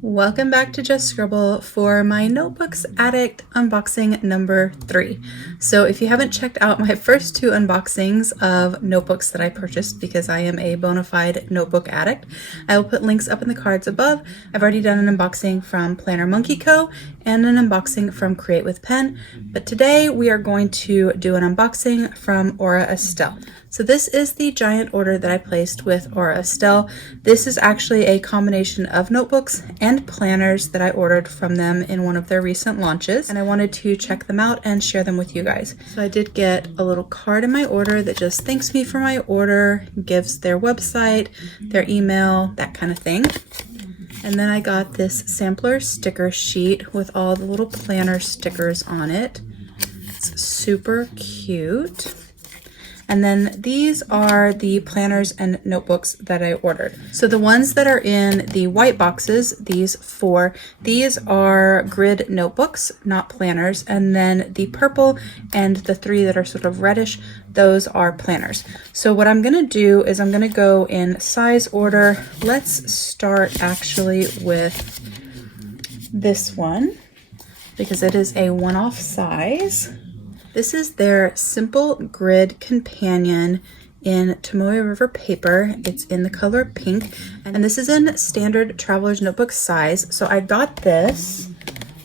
Welcome back to Just Scribble for my Notebooks Addict unboxing number 3. So if you haven't checked out my first 2 unboxings of notebooks that I purchased because I am a bona fide notebook addict, I will put links up in the cards above. I've already done an unboxing from Planner Monkey Co. and an unboxing from Create with Pen, but today we are going to do an unboxing from Aura Estelle. So this is the giant order that I placed with Aura Estelle. This is actually a combination of notebooks and planners that I ordered from them in one of their recent launches, and I wanted to check them out and share them with you guys. So I did get a little card in my order that just thanks me for my order, gives their website, their email, that kind of thing. And then I got this sampler sticker sheet with all the little planner stickers on it. It's super cute. And then these are the planners and notebooks that I ordered. So the ones that are in the white boxes, these 4, these are grid notebooks, not planners. And then the purple and the 3 that are sort of reddish, those are planners. So what I'm gonna do is I'm gonna go in size order. Let's start actually with this one because it is a one-off size. This is their Simple Grid Companion in Tomoe River paper. It's in the color pink, and this is in standard traveler's notebook size. So I got this,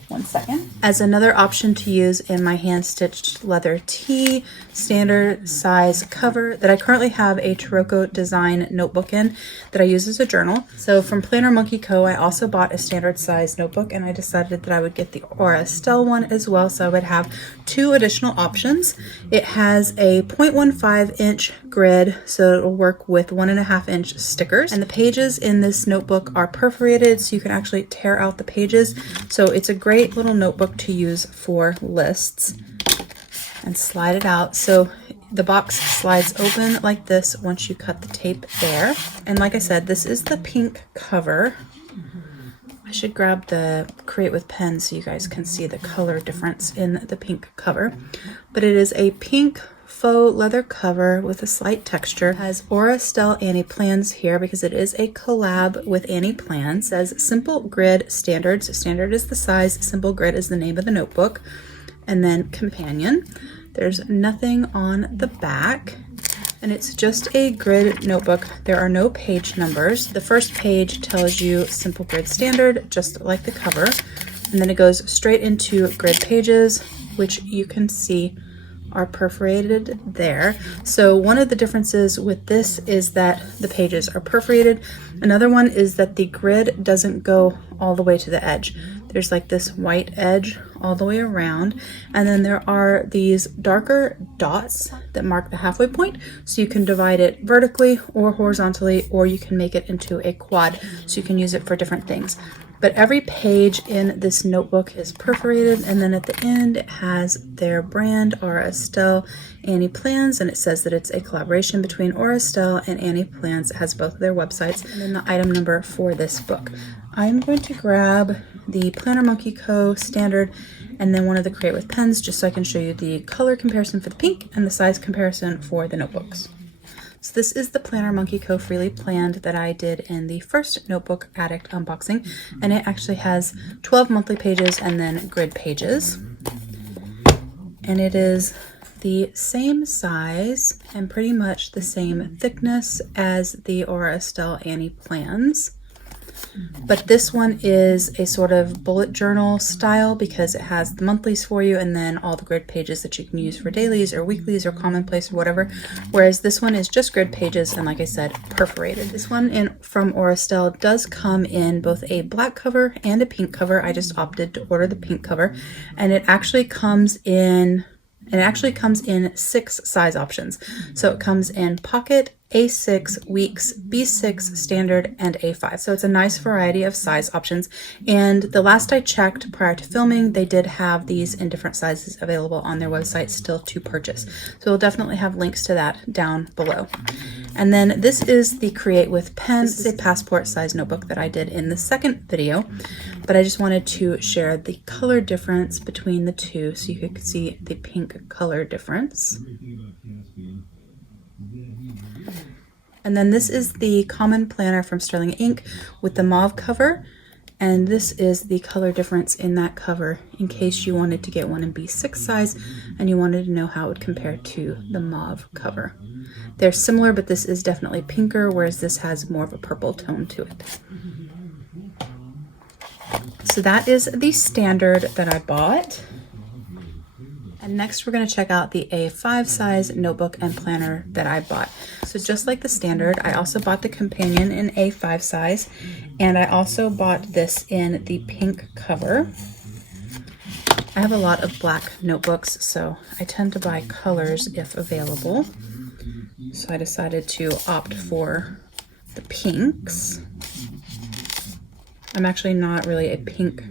one second, as another option to use in my hand-stitched leather tee standard size cover that I currently have a Taroko design notebook in that I use as a journal. So from Planner Monkey Co. I also bought a standard size notebook, and I decided that I would get the Aura Estelle one as well, so I would have 2 additional options. It has a 0.15 inch grid, so it'll work with 1.5 inch stickers, and the pages in this notebook are perforated so you can actually tear out the pages. So it's a great little notebook to use for lists. And slide it out. So the box slides open like this once you cut the tape there. And like I said, this is the pink cover. I should grab the Create with Pen so you guys can see the color difference in the pink cover. But it is a pink faux leather cover with a slight texture. It has Aura Estelle Annie Plans here because it is a collab with Annie Plans. It says Simple Grid Standards. Standard is the size, Simple Grid is the name of the notebook. And then Companion. There's nothing on the back, and it's just a grid notebook. There are no page numbers. The first page tells you Simple Grid Standard, just like the cover, and then it goes straight into grid pages, which you can see are perforated there. So one of the differences with this is that the pages are perforated. Another one is that the grid doesn't go all the way to the edge. There's like this white edge all the way around, and then there are these darker dots that mark the halfway point, so you can divide it vertically or horizontally, or you can make it into a quad so you can use it for different things. But every page in this notebook is perforated, and then at the end it has their brand, Aura Estelle Annie Plans, and it says that it's a collaboration between Aura Estelle and Annie Plans. It has both of their websites and then the item number for this book. I'm going to grab the Planner Monkey Co. standard and then one of the Create with Pens just so I can show you the color comparison for the pink and the size comparison for the notebooks. So this is the Planner Monkey Co. Freely Planned that I did in the first Notebook Addict unboxing, and it actually has 12 monthly pages and then grid pages. And it is the same size and pretty much the same thickness as the Aura Estelle Annie Plans. But this one is a sort of bullet journal style because it has the monthlies for you and then all the grid pages that you can use for dailies or weeklies or commonplace or whatever. Whereas this one is just grid pages and, like I said, perforated. This one from Aura Estelle does come in both a black cover and a pink cover. I just opted to order the pink cover, and it actually comes in 6 size options. So it comes in pocket, A6, weeks, B6, standard, and A5. So it's a nice variety of size options. And the last I checked prior to filming, they did have these in different sizes available on their website still to purchase. So we'll definitely have links to that down below. And then this is the Create with Pen. This is a passport size notebook that I did in the second video, but I just wanted to share the color difference between the two so you could see the pink color difference. And then this is the Common Planner from Sterling Ink with the mauve cover And this is the color difference in that cover in case you wanted to get one in B6 size and you wanted to know how it would compare to the mauve cover. They're similar, but this is definitely pinker, whereas this has more of a purple tone to it. So that is the standard that I bought. And next we're going to check out the A5 size notebook and planner that I bought. So just like the standard, I also bought the companion in A5 size, and I also bought this in the pink cover. I have a lot of black notebooks, so I tend to buy colors if available. So I decided to opt for the pinks. I'm actually not really a pink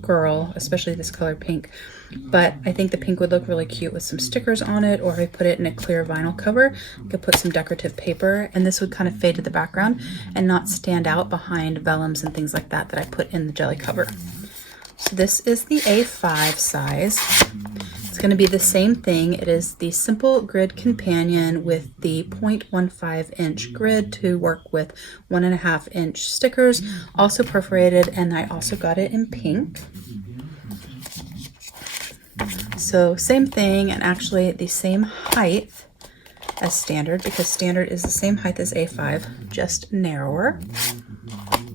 girl, especially this color pink, but I think the pink would look really cute with some stickers on it, or if I put it in a clear vinyl cover, I could put some decorative paper, and this would kind of fade to the background and not stand out behind vellums and things like that that I put in the jelly cover. So this is the A5 size. It's going to be the same thing. It is the simple grid companion with the 0.15 inch grid to work with 1.5 inch stickers, also perforated, and I also got it in pink. So same thing, and actually the same height as standard, because standard is the same height as A5, just narrower.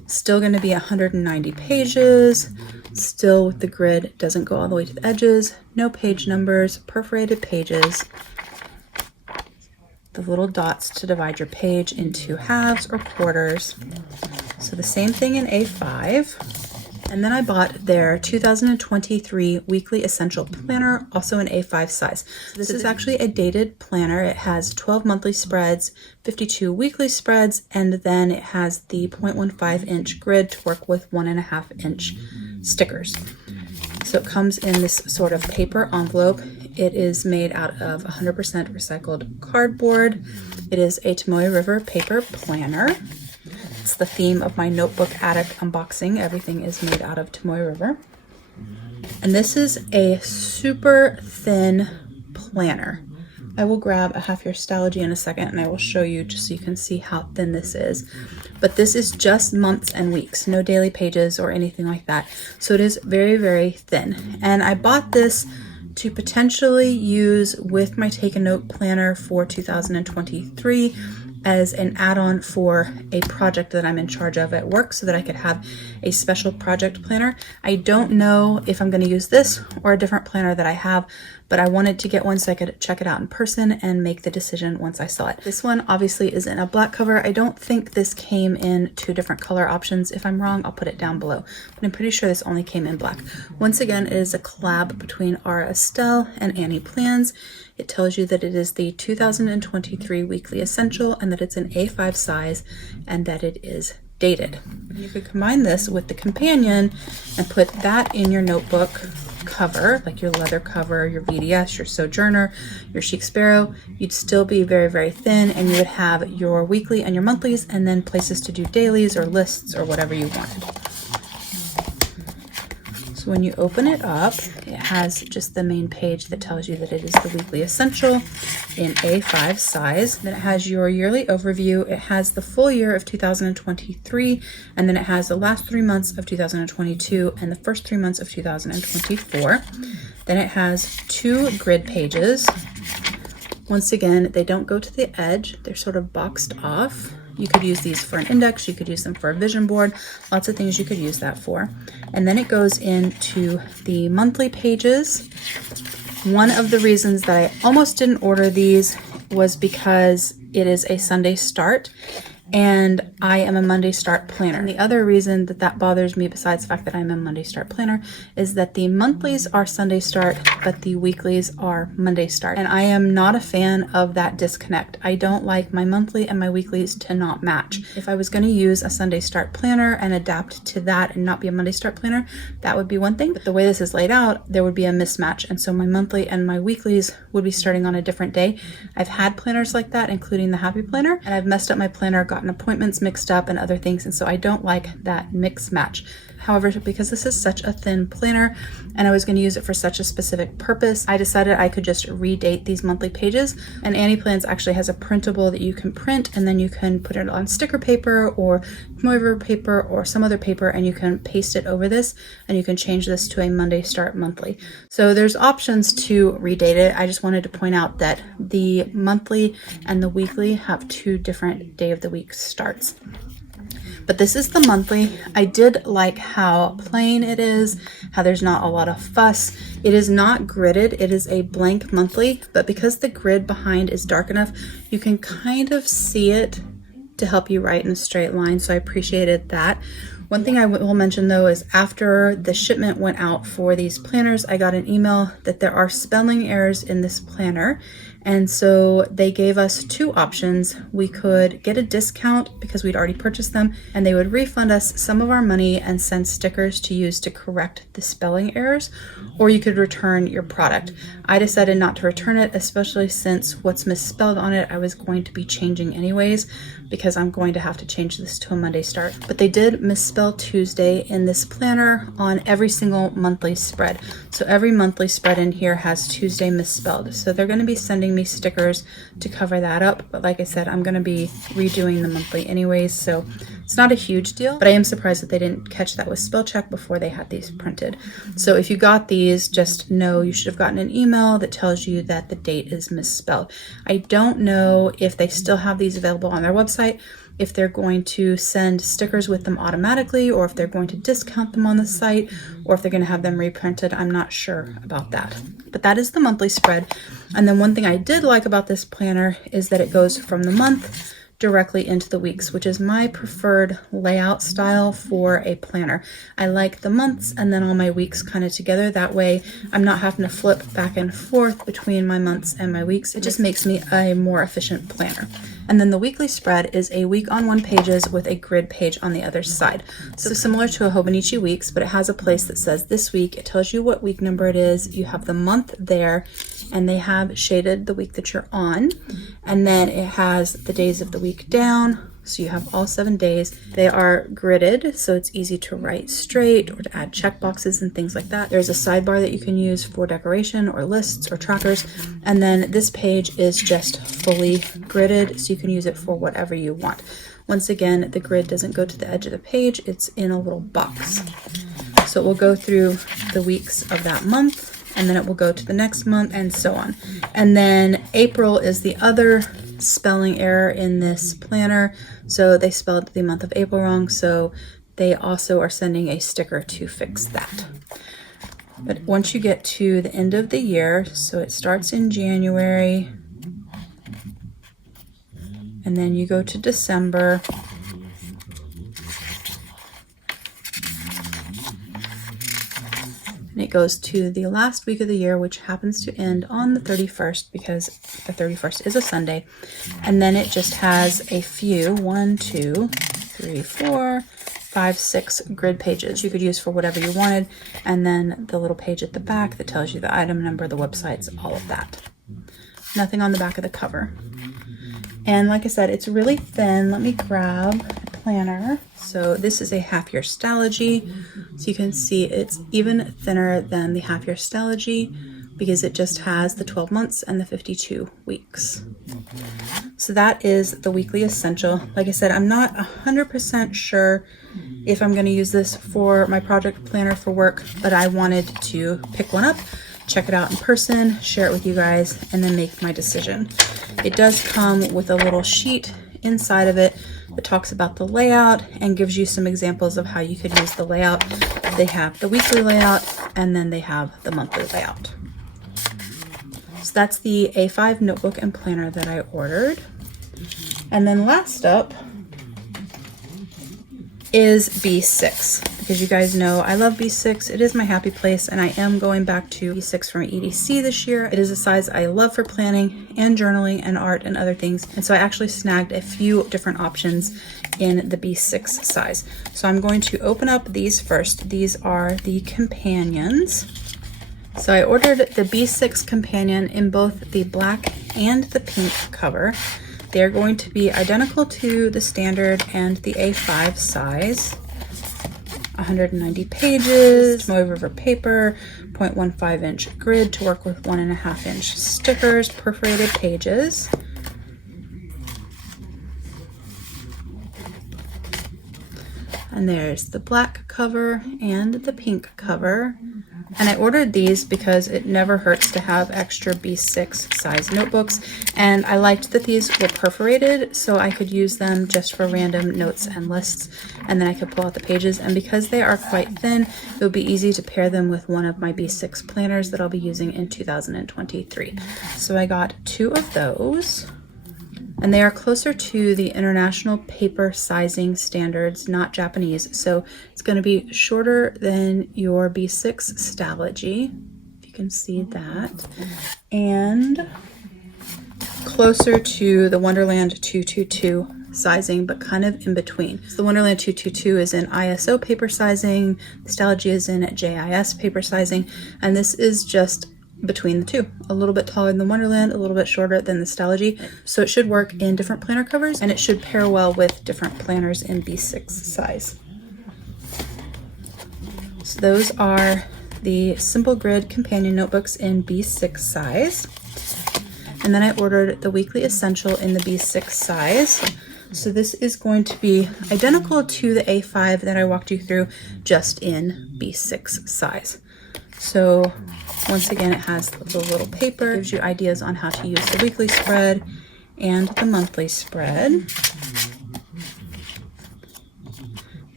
Still going to be 190 pages. Still with the grid, doesn't go all the way to the edges, no page numbers, perforated pages, the little dots to divide your page into halves or quarters. So the same thing in A5. And then I bought their 2023 Weekly Essential Planner, also in A5 size. This is actually a dated planner. It has 12 monthly spreads, 52 weekly spreads, and then it has the 0.15 inch grid to work with 1.5 inch stickers. So it comes in this sort of paper envelope. It is made out of 100% recycled cardboard. It is a Tomoe River paper planner. It's the theme of my Notebook Addict unboxing. Everything is made out of Tomoe River. And this is a super thin planner. I will grab a half your Stalogy in a second and I will show you just so you can see how thin this is. But this is just months and weeks, no daily pages or anything like that. So it is very, very thin. And I bought this to potentially use with my Take a Note planner for 2023 as an add-on for a project that I'm in charge of at work so that I could have a special project planner. I don't know if I'm going to use this or a different planner that I have, but I wanted to get one so I could check it out in person and make the decision once I saw it. This one obviously is in a black cover. I don't think this came in two different color options. If I'm wrong, I'll put it down below, but I'm pretty sure this only came in black. Once again, it is a collab between Aura Estelle and Annie Plans. It tells you that it is the 2023 Weekly Essential and that it's an A5 size and that it is dated. You could combine this with the companion and put that in your notebook cover, like your leather cover, your VDS, your Sojourner, your Chic Sparrow. You'd still be very, very thin, and you would have your weekly and your monthlies and then places to do dailies or lists or whatever you wanted. So when you open it up, it has just the main page that tells you that it is the Weekly Essential in A5 size. Then it has your yearly overview. It has the full year of 2023, and then it has the last 3 months of 2022 and the first 3 months of 2024. Then it has 2 grid pages. Once again, they don't go to the edge. They're sort of boxed off. You could use these for an index, you could use them for a vision board, lots of things you could use that for. And then it goes into the monthly pages. One of the reasons that I almost didn't order these was because it is a Sunday start and I am a Monday start planner. And the other reason that that bothers me, besides the fact that I'm a Monday start planner, is that the monthlies are Sunday start, but the weeklies are Monday start. And I am not a fan of that disconnect. I don't like my monthly and my weeklies to not match. If I was going to use a Sunday start planner and adapt to that and not be a Monday start planner, that would be one thing. But the way this is laid out, there would be a mismatch. And so my monthly and my weeklies would be starting on a different day. I've had planners like that, including the Happy Planner, and I've messed up my planner, gotten appointments mixed up and other things, and so I don't like that mix match. However, because this is such a thin planner and I was going to use it for such a specific purpose, I decided I could just redate these monthly pages. And Annie Plans actually has a printable that you can print, and then you can put it on sticker paper or tomoe paper or some other paper, and you can paste it over this, and you can change this to a Monday start monthly. So there's options to redate it. I just wanted to point out that the monthly and the weekly have 2 different day of the week starts. But this is the monthly. I did like how plain it is, how there's not a lot of fuss. It is not gridded, it is a blank monthly, but because the grid behind is dark enough, you can kind of see it to help you write in a straight line, so I appreciated that. One thing I will mention though is after the shipment went out for these planners, I got an email that there are spelling errors in this planner. And so they gave us 2 options. We could get a discount because we'd already purchased them, and they would refund us some of our money and send stickers to use to correct the spelling errors, or you could return your product. I decided not to return it, especially since what's misspelled on it I was going to be changing anyways, because I'm going to have to change this to a Monday start. But they did misspell Tuesday in this planner on every single monthly spread. So every monthly spread in here has Tuesday misspelled. So they're going to be sending me stickers to cover that up. But like I said, I'm going to be redoing the monthly anyways, so it's not a huge deal. But I am surprised that they didn't catch that with spell check before they had these printed. So if you got these, just know you should have gotten an email that tells you that the date is misspelled. I don't know if they still have these available on their website, if they're going to send stickers with them automatically, or if they're going to discount them on the site, or if they're going to have them reprinted. I'm not sure about that. But that is the monthly spread. And then one thing I did like about this planner is that it goes from the month directly into the weeks, which is my preferred layout style for a planner. I like the months and then all my weeks kind of together. That way I'm not having to flip back and forth between my months and my weeks. It just makes me a more efficient planner. And then the weekly spread is a week on one pages with a grid page on the other side. So similar to a Hobonichi Weeks, but it has a place that says this week. It tells you what week number it is. You have the month there, and they have shaded the week that you're on. And then it has the days of the week down. So you have all 7 days. They are gridded, so it's easy to write straight or to add checkboxes and things like that. There's a sidebar that you can use for decoration or lists or trackers. And then this page is just fully gridded, so you can use it for whatever you want. Once again, the grid doesn't go to the edge of the page, it's in a little box. So it will go through the weeks of that month, and then it will go to the next month, and so on. And then April is the other spelling error in this planner. So they spelled the month of April wrong, so they also are sending a sticker to fix that. But once you get to the end of the year, so it starts in January, and then you go to December, and it goes to the last week of the year, which happens to end on the 31st because the 31st is a Sunday. And then it just has a few, 1, 2, 3, 4, 5, 6 grid pages you could use for whatever you wanted. And then the little page at the back that tells you the item number, the websites, all of that. Nothing on the back of the cover. And like I said, it's really thin. Let me grab a planner. So this is a half year Stalogy. So you can see it's even thinner than the half year Stalogy because it just has the 12 months and the 52 weeks. So that is the weekly essential. Like I said, I'm not 100% sure if I'm going to use this for my project planner for work, but I wanted to pick one up, check it out in person, share it with you guys, and then make my decision. It does come with a little sheet inside of it that talks about the layout and gives you some examples of how you could use the layout. They have the weekly layout, and then they have the monthly layout. So that's the A5 notebook and planner that I ordered. And then last up is B6, because you guys know I love B6. It is my happy place, and I am going back to B6 from EDC this year. It is a size I love for planning and journaling and art and other things, and so I actually snagged a few different options in the B6 size. So I'm going to open up these first. These are the companions. So I ordered the B6 companion in both the black and the pink cover. They're going to be identical to the standard and the A5 size. 190 pages, tomoe river paper, 0.15 inch grid to work with 1.5 inch stickers, perforated pages. And there's the black cover and the pink cover. And I ordered these because it never hurts to have extra B6 size notebooks. And I liked that these were perforated, so I could use them just for random notes and lists. And then I could pull out the pages. And because they are quite thin, it would be easy to pair them with one of my B6 planners that I'll be using in 2023. So I got 2 of those. And they are closer to the international paper sizing standards, not Japanese. So it's going to be shorter than your B6 Stalogy, if you can see that, and closer to the Wonderland 222 sizing, but kind of in between. So the Wonderland 222 is in ISO paper sizing, the Stalogy is in JIS paper sizing, and this is just between the two, a little bit taller than the Wonderland, a little bit shorter than the Stalogy. So it should work in different planner covers, and it should pair well with different planners in B6 size. So those are the Simple Grid companion notebooks in B6 size. And then I ordered the Weekly Essential in the B6 size. So this is going to be identical to the A5 that I walked you through, just in B6 size. So once again, it has the little paper, gives you ideas on how to use the weekly spread and the monthly spread.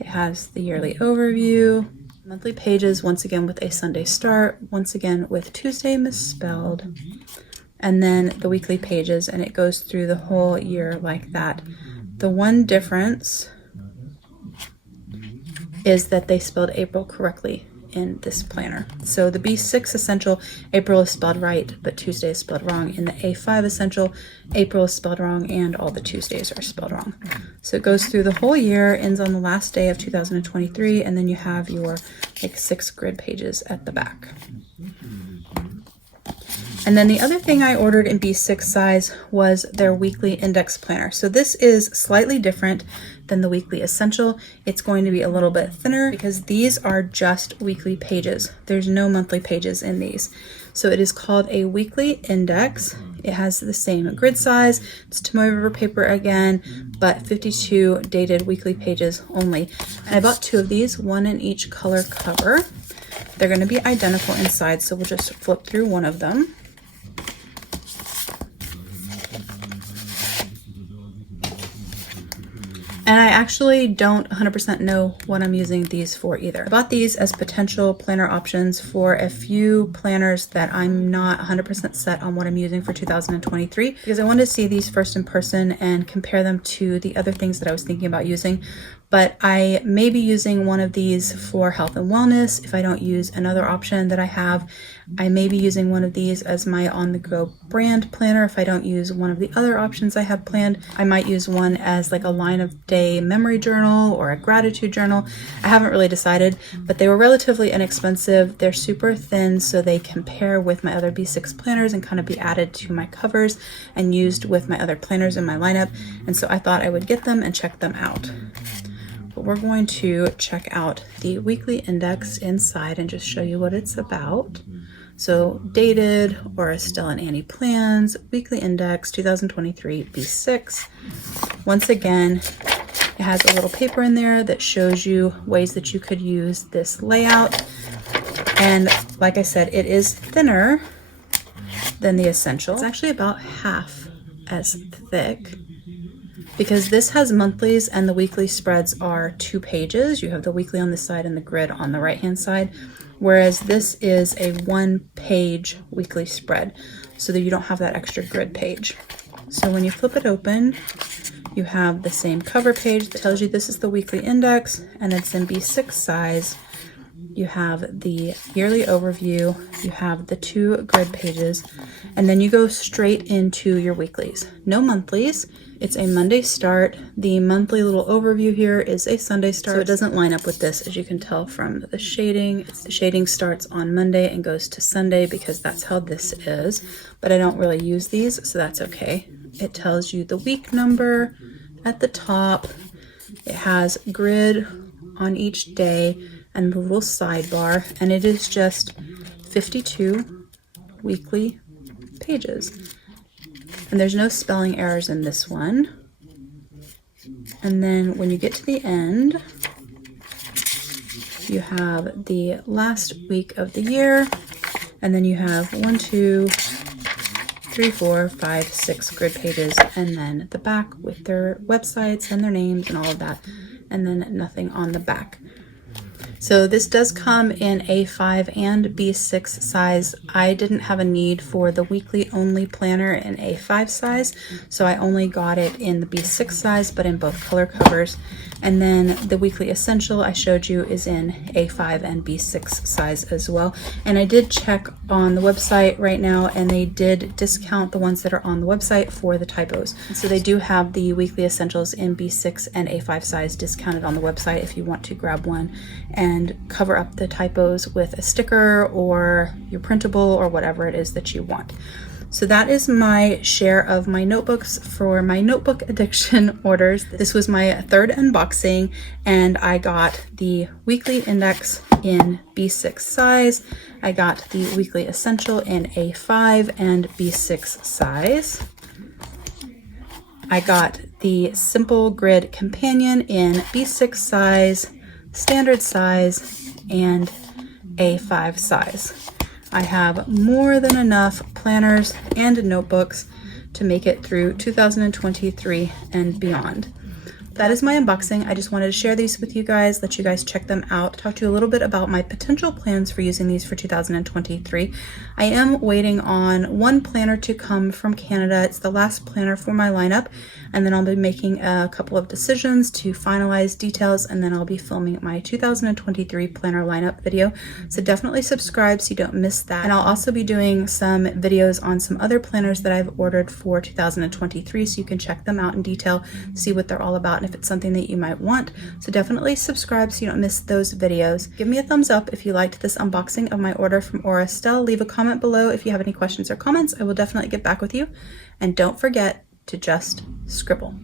It has the yearly overview, monthly pages, once again with a Sunday start, once again with Tuesday misspelled, and then the weekly pages, and it goes through the whole year like that. The one difference is that they spelled April correctly in this planner. So the B6 Essential, April is spelled right, but Tuesday is spelled wrong. In the A5 Essential, April is spelled wrong and all the Tuesdays are spelled wrong. So it goes through the whole year, ends on the last day of 2023, and then you have your 6 grid pages at the back. And then the other thing I ordered in B6 size was their weekly index planner. So this is slightly different than the weekly essential. It's going to be a little bit thinner because these are just weekly pages. There's no monthly pages in these. So it is called a weekly index. It has the same grid size. It's tomoe river paper again, but 52 dated weekly pages only. And I bought 2 of these, one in each color cover. They're going to be identical inside, so we'll just flip through one of them. And I actually don't 100% know what I'm using these for either. I bought these as potential planner options for a few planners that I'm not 100% set on what I'm using for 2023, because I wanted to see these first in person and compare them to the other things that I was thinking about using. But I may be using one of these for health and wellness if I don't use another option that I have. I may be using one of these as my on-the-go brand planner if I don't use one of the other options I have planned. I might use one as like a line of day memory journal or a gratitude journal. I haven't really decided, but they were relatively inexpensive. They're super thin, so they can pair with my other B6 planners and kind of be added to my covers and used with my other planners in my lineup. And so I thought I would get them and check them out. But we're going to check out the weekly index inside and just show you what it's about. So dated, Aura Estelle and Annie plans, weekly index 2023 B6. Once again, it has a little paper in there that shows you ways that you could use this layout. And like I said, it is thinner than the essential. It's actually about half as thick, because this has monthlies and the weekly spreads are 2 pages. You have the weekly on this side and the grid on the right hand side, whereas this is a 1-page weekly spread, so that you don't have that extra grid page. So when you flip it open, you have the same cover page that tells you this is the weekly index and it's in B6 size. You have the yearly overview, you have the 2 grid pages, and then you go straight into your weeklies. No monthlies. It's a Monday start. The monthly little overview here is a Sunday start. So it doesn't line up with this, as you can tell from the shading. The shading starts on Monday and goes to Sunday because that's how this is. But I don't really use these, so that's okay. It tells you the week number at the top. It has grid on each day and the little sidebar, and it is just 52 weekly pages. And there's no spelling errors in this one. And then when you get to the end, you have the last week of the year, and then you have 1, 2, 3, 4, 5, 6 grid pages, and then the back with their websites and their names and all of that, and then nothing on the back. So this does come in A5 and B6 size. I didn't have a need for the weekly only planner in A5 size, so I only got it in the B6 size, but in both color covers. And then the weekly essential I showed you is in A5 and B6 size as well. And I did check on the website right now, and they did discount the ones that are on the website for the typos. So they do have the weekly essentials in B6 and A5 size discounted on the website if you want to grab one and cover up the typos with a sticker or your printable or whatever it is that you want. So that is my share of my notebooks for my notebook addiction orders. This was my third unboxing, and I got the weekly index in B6 size. I got the weekly essential in A5 and B6 size. I got the simple grid companion in B6 size, standard size, and A5 size. I have more than enough planners and notebooks to make it through 2023 and beyond. That is my unboxing. I just wanted to share these with you guys, let you guys check them out, talk to you a little bit about my potential plans for using these for 2023. I am waiting on one planner to come from Canada. It's the last planner for my lineup, and then I'll be making a couple of decisions to finalize details, and then I'll be filming my 2023 planner lineup video. So definitely subscribe so you don't miss that. And I'll also be doing some videos on some other planners that I've ordered for 2023, so you can check them out in detail, see what they're all about, and if it's something that you might want. So definitely subscribe so you don't miss those videos. Give me a thumbs up if you liked this unboxing of my order from Aura Estelle. Leave a comment below if you have any questions or comments. I will definitely get back with you. And don't forget to just scribble.